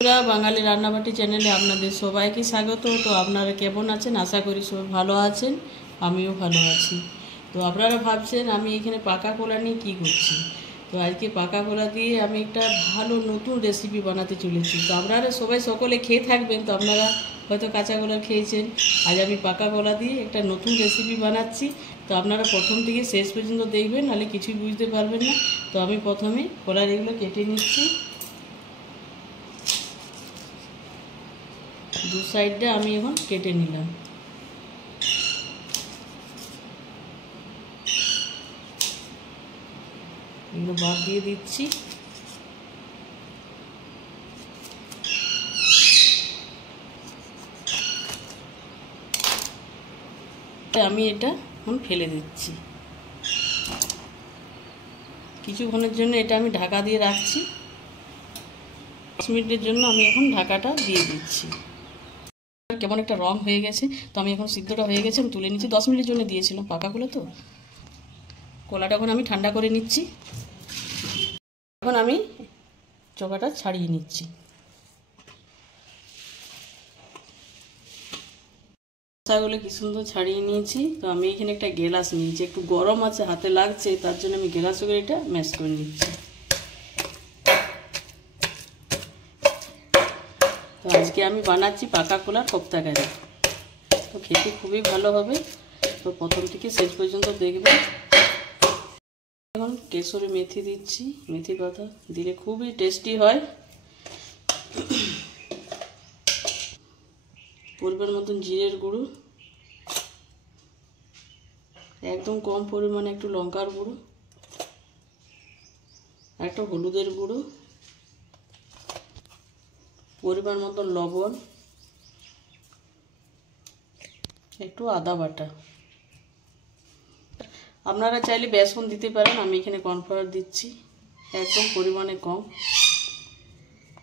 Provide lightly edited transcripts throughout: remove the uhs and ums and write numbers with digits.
বাঙালি রান্নাবাটি চ্যানেলে আপনাদের সবাইকে স্বাগত। তো আপনারা কেমন আছেন? আশা করি সবাই ভালো আছেন, আমিও ভালো আছি। তো আপনারা ভাবছেন আমি এখানে পাকা কলা নিয়ে কী করছি। তো আজকে পাকা কলা দিয়ে আমি একটা ভালো নতুন রেসিপি বানাতে চলেছি। তো আপনারা সবাই সকলে খেয়ে থাকবেন, তো আপনারা হয়তো কাঁচা কলা খেয়েছেন। আজ আমি পাকা কলা দিয়ে একটা নতুন রেসিপি বানাচ্ছি। তো আপনারা প্রথম থেকে শেষ পর্যন্ত দেখবেন, নাহলে কিছুই বুঝতে পারবেন না। তো আমি প্রথমে কলার এগুলো কেটে নিচ্ছি। দু সাইডটা আমি এখন কেটে নিলাম। এগুলো বাদ দিয়ে দিচ্ছি। আমি এটা এখন ফেলে দিচ্ছি। কিছুক্ষণের জন্য এটা আমি ঢাকা দিয়ে রাখছি। 10 মিনিটের জন্য আমি এখন ঢাকাটা দিয়ে দিচ্ছি। কেমন একটা রং হয়ে গেছে। তো আমি এখন সিদ্ধটা হয়ে গেছে, আমি তুলে নিচ্ছি। 10 মিনিটের জন্য দিয়েছিলাম পাকাগুলো। তো কলাটা এখন আমি ঠান্ডা করে নিচ্ছি। এখন আমি চোখাটা ছাড়িয়ে নিচ্ছি। খোসাগুলো কি সুন্দর ছাড়িয়ে নিয়েছি। তো আমি এখানে একটা গ্লাস নিয়েছি, একটু গরম আছে, হাতে লাগছে, তার জন্য আমি গ্লাসে করে এটা ম্যাশ করে নিচ্ছি। তো আজকে আমি বানাচ্ছি পাকা কলার কোপ্তাকারি। তো খেতে খুবই ভালো হবে। তো প্রথম থেকে শেষ পর্যন্ত দেখবেন। এখন কেশরি মেথি দিচ্ছি, মেথি পাতা দিলে খুবই টেস্টি হয়। পরিমাণ মতন জিরের গুঁড়ো, একদম কম পরিমাণে একটু লঙ্কার গুঁড়ো, আর একটা হলুদের গুঁড়ো, পরিমাণ মতন লবণ, একটু আদা বাটা। আপনারা চাইলে বেসন দিতে পারেন, আমি এখানে কর্নফ্লাওয়ার দিচ্ছি, একদম পরিমাণে কম।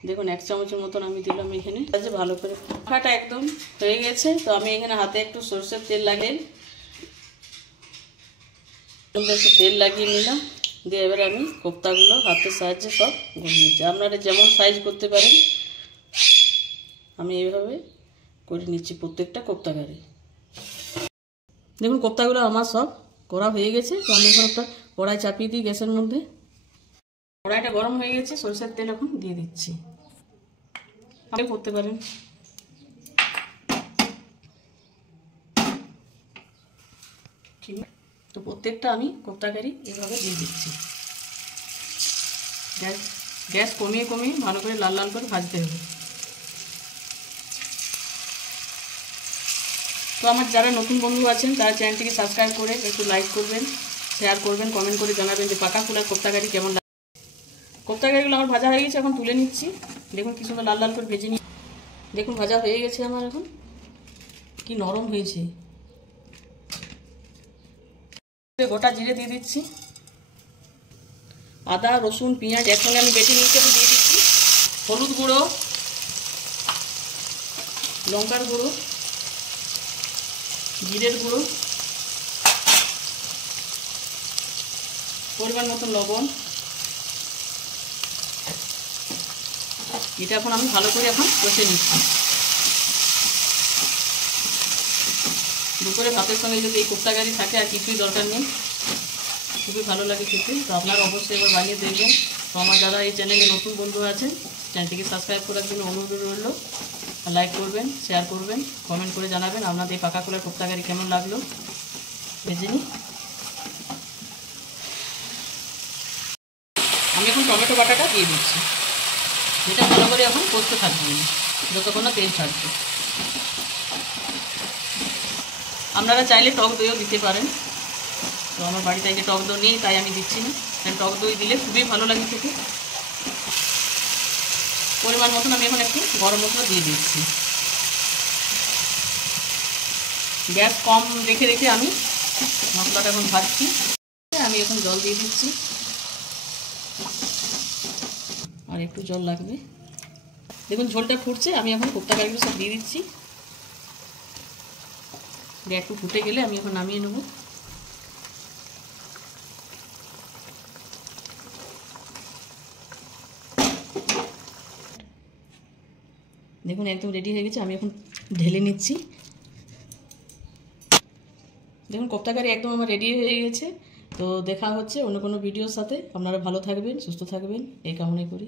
দেখুন 1 চামচের মতন আমি দিলাম এখানে। ভালো করে মাখাটা একদম হয়ে গেছে। তো আমি এখানে হাতে একটু সরষের তেল লাগিয়ে একটু তেল লাগিয়ে নিলাম। দিয়ে এবার আমি কোপ্তাগুলো হাতের সাহায্যে সব গড়ে নিচ্ছি। আপনারা যেমন সাইজ করতে পারেন, আমি এইভাবে করে নিচ্ছি প্রত্যেকটা কোপ্তাকারি। দেখুন কোপ্তাগুলো আমার সব করা হয়ে গেছে। তো আমি এখন একটা কড়াই চাপিয়ে দিই গ্যাসের মধ্যে। কড়াইটা গরম হয়ে গেছে, সরষের তেল এখন দিয়ে দিচ্ছি। আপনি করতে পারেন। তো প্রত্যেকটা আমি কোপ্তাকারি এভাবে দিয়ে দিচ্ছি। গ্যাস কমিয়ে কমিয়ে ভালো করে লাল লাল করে ভাজতে হবে। তো আমার যারা নতুন বন্ধু আছেন তারা চ্যানেলটিকে সাবস্ক্রাইব করে একটু লাইক করবেন, শেয়ার করবেন, কমেন্ট করে জানাবেন যে পাকা কলার কোপ্তাকারি কেমন লাগে। কোপ্তাকারিগুলো আমার ভাজা হয়ে গেছে, এখন তুলে নিচ্ছি। দেখুন কি সুন্দর লাল লাল করে ভেজে নিই। দেখুন ভাজা হয়ে গেছে আমার, এখন কি নরম হয়েছে। গোটা জিরে দিয়ে দিচ্ছি, আদা রসুন পেঁয়াজ একসঙ্গে আমি বেটে নিচ্ছি, এখন দিয়ে দিচ্ছি। হলুদ গুঁড়ো, লঙ্কার গুঁড়ো, জিরের গুঁড়ো, পরিমাণ মতন লবণ। এটা এখন আমি ভালো করে এখন কষে নিচ্ছি। দুপুরে ভাতের সঙ্গে যদি এই কোপ্তাকারি থাকে আর কিছুই দরকার নেই, খুবই ভালো লাগে খেতে। তো আপনারা অবশ্যই এবার বানিয়ে দেখবেন। তো আমার যারা এই চ্যানেলে নতুন বন্ধু আছেন, চ্যানেলটিকে সাবস্ক্রাইব করার জন্য অনুরোধ রইল। লাইক করবেন, শেয়ার করবেন, কমেন্ট করে জানাবেন আপনাদের এই পাকা কলার কোপ্তাকারি কেমন লাগলো। ভেজে নিই। আমি এখন টমেটো বাটাটা দিয়ে দিচ্ছি। এটা ভালো করে এখন কষতে থাকবে যতক্ষণ না তেল ছাড়বে। আপনারা চাইলে টক দইও দিতে পারেন। তো আমার বাড়িতে যে টক দই নেই, তাই আমি দিচ্ছি না। টক দই দিলে খুবই ভালো লাগে খেতে। পরিমাণ মতন আমি এখন একটু গরম মশলা দিয়ে দিচ্ছি। গ্যাস কম রেখে রেখে আমি মশলাটা এখন ভাজছি। আমি এখন জল দিয়ে দিচ্ছি, আর একটু জল লাগবে। দেখুন ঝোলটা ফুটছে, আমি এখন কোপ্তাকারিগুলো সব দিয়ে দিচ্ছি। একটু ফুটে গেলে আমি এখন নামিয়ে নেব। দেখুন একদম রেডি হয়ে গেছে। আমি এখন ঢেলে নিচ্ছি। দেখুন কোপ্তা কারি একদম আমার রেডি হয়ে গেছে। তো দেখা হচ্ছে অন্য কোনো ভিডিওর সাথে। আপনারা ভালো থাকবেন, সুস্থ থাকবেন এই কামনাই করি।